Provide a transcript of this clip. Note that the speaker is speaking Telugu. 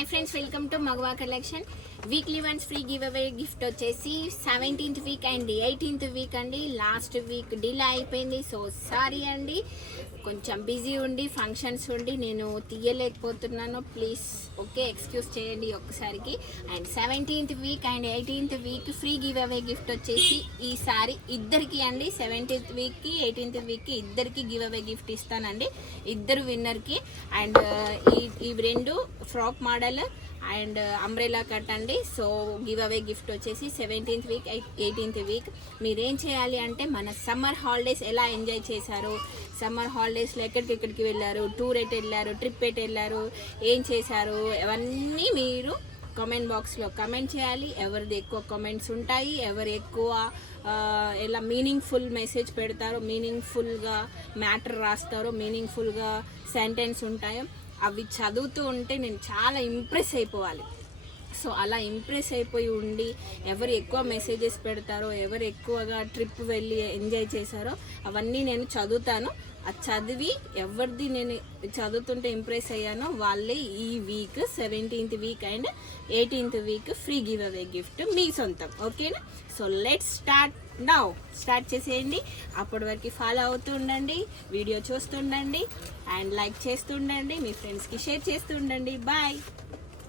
Hi friends, welcome to Magava collection. Weekly once free give away gift వచ్చేసి 17th week and 18th week అండి. లాస్ట్ వీక్ డిలే అయిపోయింది, సో సారీ అండి. కొంచెం బిజీ ఉండి ఫంక్షన్స్ ఉండి నేను తీయలేకపోతున్నాను. ప్లీజ్ ఓకే, ఎక్స్క్యూజ్ చేయండి ఒక్కసారికి. And 17th week and 18th week free give away gift వచ్చేసి ఈసారి ఇద్దరికి అండి. 17th వీక్కి 18th వీక్కి ఇద్దరికి గివ్ అవే గిఫ్ట్ ఇస్తానండి, ఇద్దరు విన్నర్కి. అండ్ ఇవి రెండు frock model and umbrella cut అండి. సో గివ్ అవే గిఫ్ట్ వచ్చేసి 17th వీక్ 18th వీక్. మీరేం చేయాలి అంటే, మన సమ్మర్ హాలిడేస్ ఎలా ఎంజాయ్ చేశారు, సమ్మర్ హాలిడేస్లో ఎక్కడికి వెళ్ళారు, టూర్ ఎటు వెళ్ళారు, ట్రిప్ ఎటు వెళ్ళారు, ఏం చేశారు, అవన్నీ మీరు కామెంట్ బాక్స్లో కమెంట్ చేయాలి. ఎవరిది ఎక్కువ కామెంట్స్ ఉంటాయి, ఎవరు ఎక్కువ ఎలా మీనింగ్ఫుల్ మెసేజ్ పెడతారో, మీనింగ్ఫుల్గా మ్యాటర్ రాస్తారో, మీనింగ్ఫుల్గా సెంటెన్స్ ఉంటాయో అవి చదువుతూ ఉంటే నేను చాలా ఇంప్రెస్ అయిపోవాలి. సో అలా ఇంప్రెస్ అయిపోయి ఉండి ఎవరు ఎక్కువ మెసేజెస్ పెడతారో, ఎవరు ఎక్కువగా ట్రిప్ వెళ్ళి ఎంజాయ్ చేశారో అవన్నీ నేను చదువుతాను. అది చదివి ఎవరిది నేను చదువుతుంటే ఇంప్రెస్ అయ్యానో వాళ్ళే ఈ week 17th week and 18th week free give away gift మీ సొంతం. ఓకేనా? So let's start now. Start చేసేయండి. అప్పటి వరకు ఫాలో అవుతూ ఉండండి, వీడియో చూస్తుండండి అండ్ లైక్ చేస్తుండండి, మీ ఫ్రెండ్స్కి షేర్ చేస్తూ ఉండండి. బాయ్.